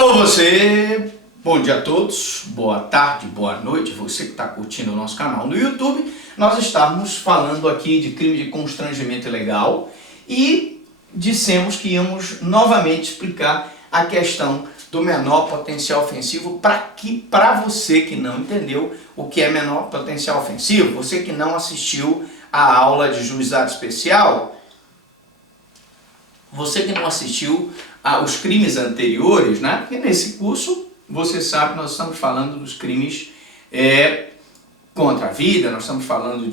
Alô você, bom dia a todos, boa tarde, boa noite, você que está curtindo o nosso canal no YouTube. Nós estamos falando aqui de crime de constrangimento ilegal e dissemos que íamos novamente explicar a questão do menor potencial ofensivo para você que não entendeu o que é menor potencial ofensivo, você que não assistiu a aula de juizado especial, você que não assistiu aos crimes anteriores, né? Porque nesse curso, você sabe, nós estamos falando dos crimes contra a vida, nós estamos falando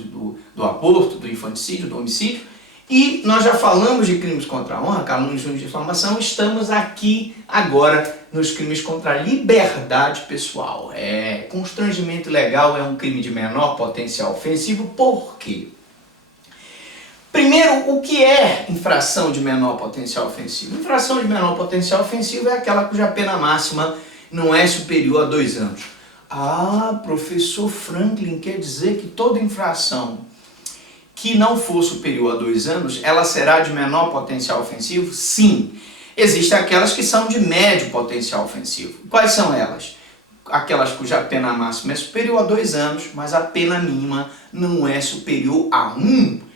do aborto, do infanticídio, do homicídio, e nós já falamos de crimes contra a honra, calúnia, injúria e difamação, estamos aqui agora nos crimes contra a liberdade pessoal. Constrangimento ilegal é um crime de menor potencial ofensivo, por quê? Primeiro, o que é infração de menor potencial ofensivo? Infração de menor potencial ofensivo é aquela cuja pena máxima não é superior a 2 anos. Ah, professor Franklin, quer dizer que toda infração que não for superior a 2 anos, ela será de menor potencial ofensivo? Sim. Existem aquelas que são de médio potencial ofensivo. Quais são elas? Aquelas cuja pena máxima é superior a 2 anos, mas a pena mínima não é superior a 1.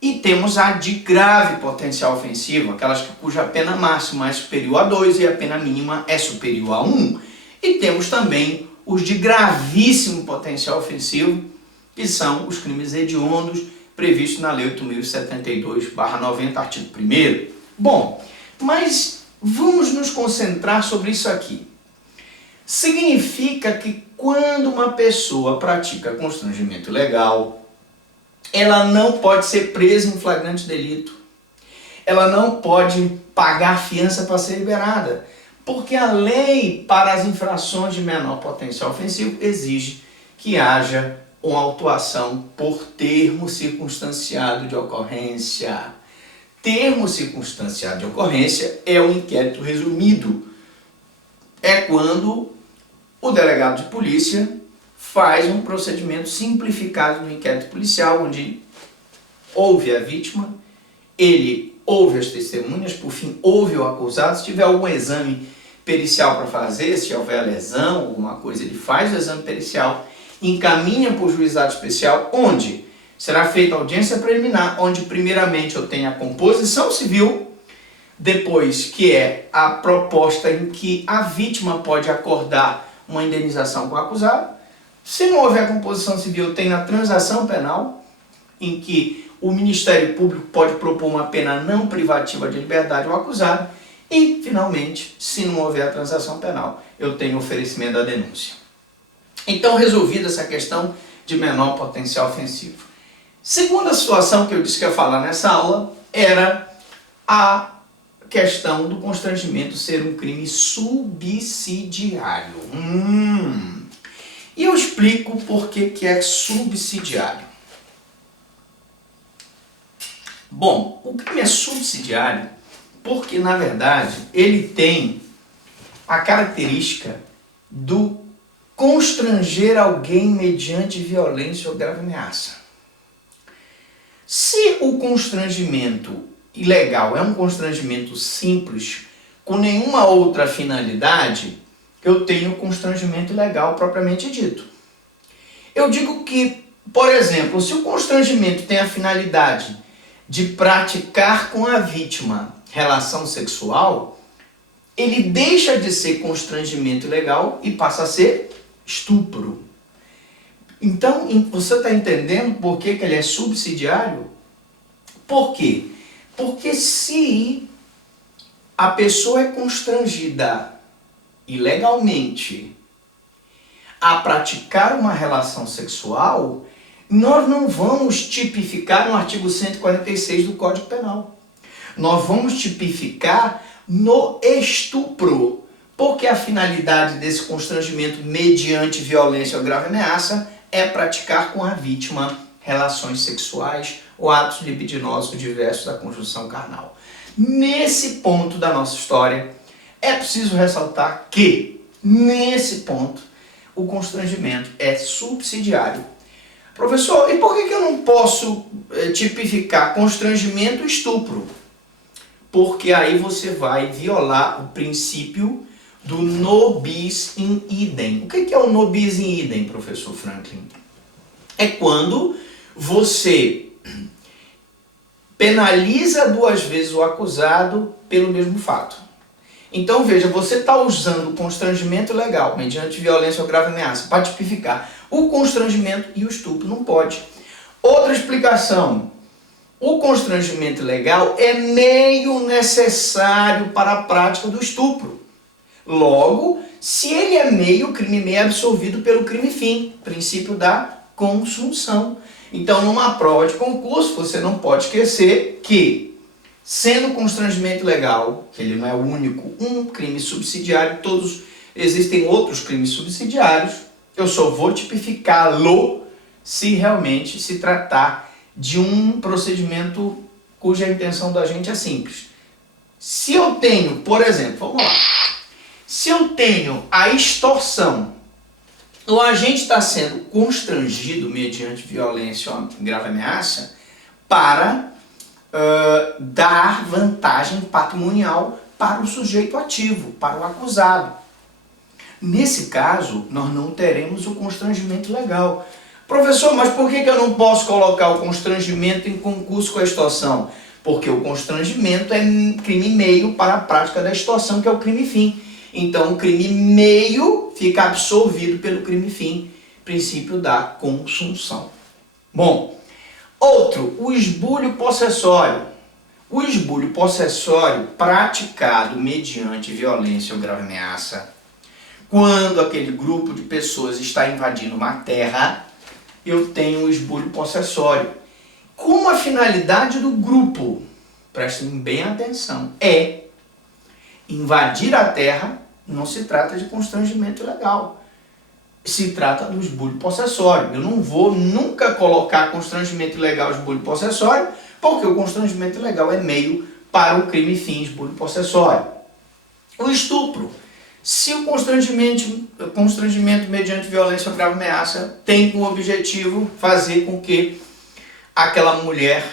E temos a de grave potencial ofensivo, aquelas cuja pena máxima é superior a 2 e a pena mínima é superior a 1. E temos também os de gravíssimo potencial ofensivo, que são os crimes hediondos previstos na Lei 8.072/90, artigo 1º. Bom, mas vamos nos concentrar sobre isso aqui. Significa que quando uma pessoa pratica constrangimento ilegal, ela não pode ser presa em flagrante delito. Ela não pode pagar fiança para ser liberada. Porque a lei para as infrações de menor potencial ofensivo exige que haja uma autuação por termo circunstanciado de ocorrência. Termo circunstanciado de ocorrência é o inquérito resumido. É quando o delegado de polícia faz um procedimento simplificado do inquérito policial, onde ouve a vítima, ele ouve as testemunhas, por fim ouve o acusado. Se tiver algum exame pericial para fazer, se houver lesão, alguma coisa, ele faz o exame pericial, encaminha para o juizado especial, onde será feita a audiência preliminar, onde primeiramente eu tenho a composição civil, depois que é a proposta em que a vítima pode acordar uma indenização com o acusado. Se não houver composição civil, tem a transação penal, em que o Ministério Público pode propor uma pena não privativa de liberdade ao acusado. E, finalmente, se não houver a transação penal, eu tenho o oferecimento da denúncia. Então, resolvida essa questão de menor potencial ofensivo. Segunda situação que eu disse que ia falar nessa aula era a questão do constrangimento ser um crime subsidiário. E eu explico por que é subsidiário. Bom, o crime é subsidiário porque, na verdade, ele tem a característica do constranger alguém mediante violência ou grave ameaça. Se o constrangimento ilegal é um constrangimento simples, com nenhuma outra finalidade, eu tenho constrangimento ilegal propriamente dito. Eu digo que, por exemplo, se o constrangimento tem a finalidade de praticar com a vítima relação sexual, ele deixa de ser constrangimento ilegal e passa a ser estupro. Então, você está entendendo por que ele é subsidiário? Por quê? Porque se a pessoa é constrangida ilegalmente a praticar uma relação sexual, nós não vamos tipificar no artigo 146 do Código Penal. Nós vamos tipificar no estupro, porque a finalidade desse constrangimento mediante violência ou grave ameaça é praticar com a vítima relações sexuais ou atos libidinosos diversos da conjunção carnal. Nesse ponto da nossa história, é preciso ressaltar que, nesse ponto, o constrangimento é subsidiário. Professor, e por que eu não posso tipificar constrangimento e estupro? Porque aí você vai violar o princípio do no bis in idem. O que é o no bis in idem, professor Franklin? É quando você penaliza duas vezes o acusado pelo mesmo fato. Então veja, você está usando o constrangimento legal, mediante violência ou grave ameaça, para tipificar o constrangimento e o estupro. Não pode. Outra explicação. O constrangimento legal é meio necessário para a prática do estupro. Logo, se ele é meio, o crime meio é absolvido pelo crime fim, princípio da consunção. Então, numa prova de concurso, você não pode esquecer que, sendo constrangimento legal, que ele não é o único, um crime subsidiário, existem outros crimes subsidiários, eu só vou tipificá-lo se realmente se tratar de um procedimento cuja intenção do agente é simples. Se eu tenho, por exemplo, vamos lá, se eu tenho a extorsão, o agente está sendo constrangido mediante violência ou grave ameaça para dar vantagem patrimonial para o sujeito ativo, para o acusado. Nesse caso, nós não teremos o constrangimento legal. Professor, mas por que eu não posso colocar o constrangimento em concurso com a extorsão? Porque o constrangimento é crime meio para a prática da extorsão, que é o crime fim. Então, o crime meio fica absolvido pelo crime fim, princípio da consunção. Bom, outro, o esbulho possessório. O esbulho possessório praticado mediante violência ou grave ameaça, quando aquele grupo de pessoas está invadindo uma terra, eu tenho o esbulho possessório. Como a finalidade do grupo, prestem bem atenção, é invadir a terra, não se trata de constrangimento legal. Se trata do esbulho possessório. Eu não vou nunca colocar constrangimento legal, esbulho possessório, porque o constrangimento legal é meio para o crime fim, esbulho possessório. O estupro. Se o constrangimento mediante violência ou grave ameaça tem como objetivo fazer com que aquela mulher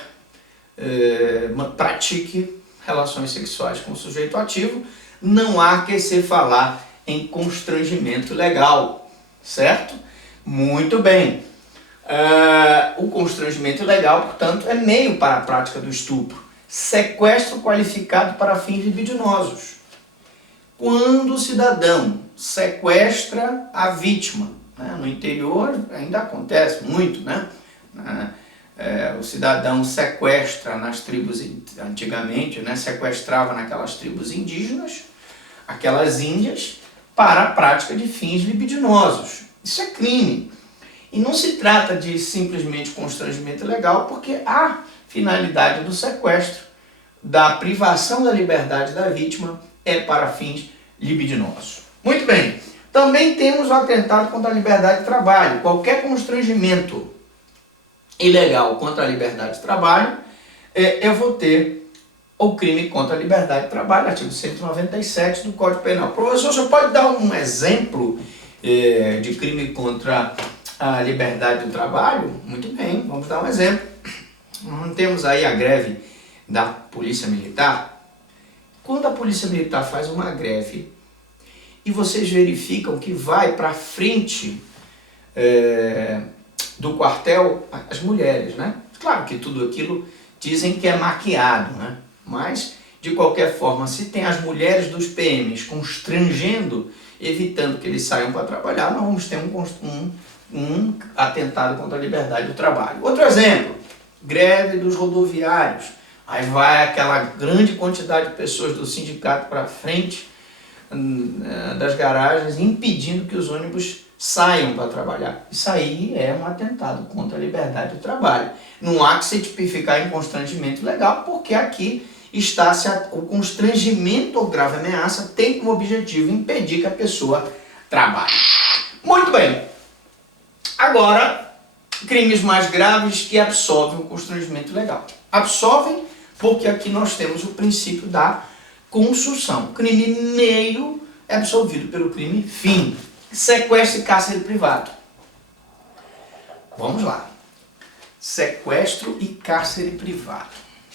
pratique relações sexuais com o sujeito ativo, não há que se falar em constrangimento legal, certo? Muito bem. O constrangimento legal, portanto, é meio para a prática do estupro. Sequestro qualificado para fins libidinosos. Quando o cidadão sequestra a vítima, né? No interior ainda acontece muito, né? O cidadão sequestra nas tribos, antigamente, né? Sequestrava naquelas tribos indígenas, aquelas índias, para a prática de fins libidinosos. Isso é crime. E não se trata de simplesmente constrangimento legal, porque a finalidade do sequestro, da privação da liberdade da vítima, é para fins libidinosos. Muito bem. Também temos o atentado contra a liberdade de trabalho. Qualquer constrangimento ilegal contra a liberdade de trabalho, eu vou ter o crime contra a liberdade de trabalho, artigo 197 do Código Penal. Professor, você pode dar um exemplo de crime contra a liberdade do trabalho? Muito bem, vamos dar um exemplo. Nós temos aí a greve da Polícia Militar. Quando a Polícia Militar faz uma greve e vocês verificam que vai para frente do quartel as mulheres, né? Claro que tudo aquilo dizem que é maquiado, né? Mas, de qualquer forma, se tem as mulheres dos PMs constrangendo, evitando que eles saiam para trabalhar, nós vamos ter um atentado contra a liberdade do trabalho. Outro exemplo, greve dos rodoviários. Aí vai aquela grande quantidade de pessoas do sindicato para frente das garagens, impedindo que os ônibus saiam para trabalhar. Isso aí é um atentado contra a liberdade do trabalho. Não há que se tipificar em constrangimento legal, porque aqui está o constrangimento ou grave ameaça tem como objetivo impedir que a pessoa trabalhe. Muito bem. Agora, crimes mais graves que absolvem o constrangimento legal. Absolvem porque aqui nós temos o princípio da consunção. Crime meio é absolvido pelo crime fim. Sequestro e cárcere privado. Vamos lá. Sequestro e cárcere privado.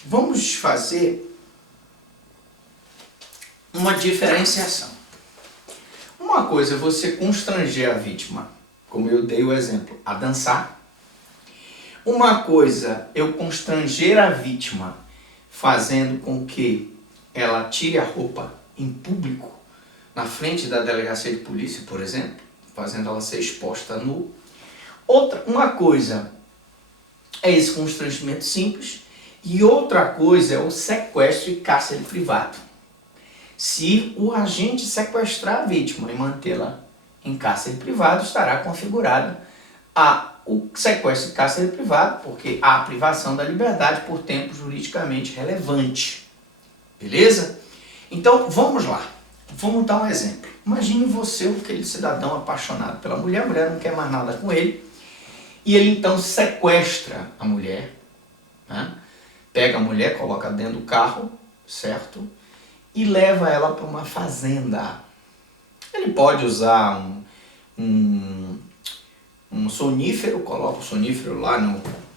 Vamos fazer uma diferenciação. Uma coisa é você constranger a vítima, como eu dei o exemplo, a dançar. Uma coisa é eu constranger a vítima fazendo com que ela tire a roupa em público, na frente da delegacia de polícia, por exemplo, fazendo ela ser exposta nu. Uma coisa é esse constrangimento simples e outra coisa é o sequestro e cárcere privado. Se o agente sequestrar a vítima e mantê-la em cárcere privado, estará configurado o sequestro e cárcere privado, porque há privação da liberdade por tempo juridicamente relevante. Beleza? Então, vamos lá. Vamos dar um exemplo. Imagine você, aquele cidadão apaixonado pela mulher, a mulher não quer mais nada com ele, e ele então sequestra a mulher, né? Pega a mulher, coloca dentro do carro, certo? E leva ela para uma fazenda. Ele pode usar um sonífero, coloca o sonífero lá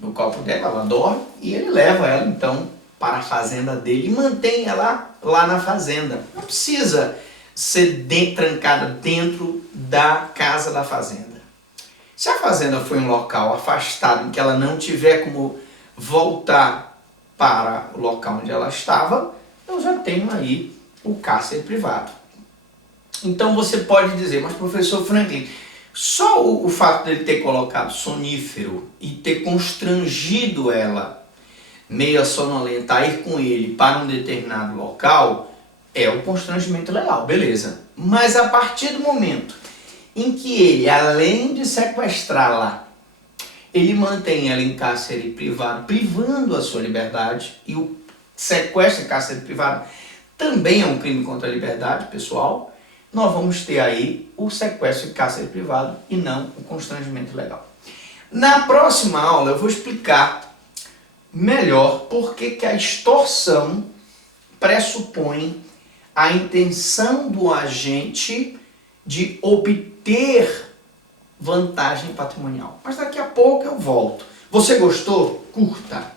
no copo dela, ela dorme, e ele leva ela então para a fazenda dele e mantém ela lá na fazenda. Não precisa ser trancada dentro da casa da fazenda. Se a fazenda foi um local afastado em que ela não tiver como voltar para o local onde ela estava, eu já tenho aí o cárcere privado. Então você pode dizer, mas professor Franklin, só o fato dele ter colocado sonífero e ter constrangido ela, meia sonolenta, a ir com ele para um determinado local, é o constrangimento legal, beleza. Mas a partir do momento em que ele, além de sequestrá-la, ele mantém ela em cárcere privado, privando a sua liberdade, e o sequestro em cárcere privado também é um crime contra a liberdade pessoal, nós vamos ter aí o sequestro em cárcere privado e não o constrangimento legal. Na próxima aula eu vou explicar melhor por que a extorsão pressupõe a intenção do agente de obter vantagem patrimonial. Mas daqui a pouco eu volto. Você gostou? Curta.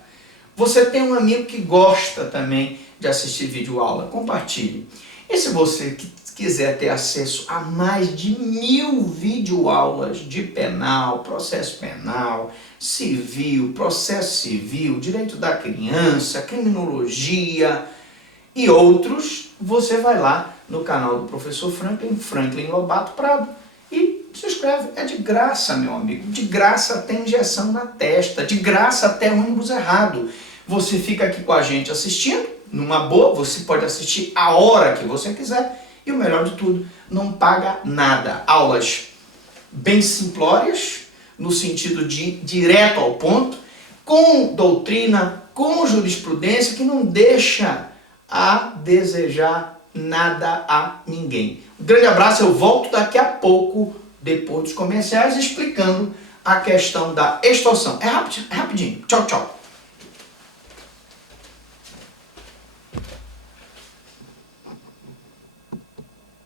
Você tem um amigo que gosta também de assistir vídeo aula? Compartilhe. E se você quiser ter acesso a mais de 1000 videoaulas de penal, processo penal, civil, processo civil, direito da criança, criminologia e outros, você vai lá no canal do professor Franklin Lobato Prado, e se inscreve. É de graça, meu amigo. De graça até injeção na testa, de graça até ônibus errado. Você fica aqui com a gente assistindo, numa boa, você pode assistir a hora que você quiser. E o melhor de tudo, não paga nada. Aulas bem simplórias, no sentido de direto ao ponto, com doutrina, com jurisprudência, que não deixa a desejar nada a ninguém. Um grande abraço, eu volto daqui a pouco, depois dos comerciais, explicando a questão da extorsão. É rapidinho. Tchau, tchau.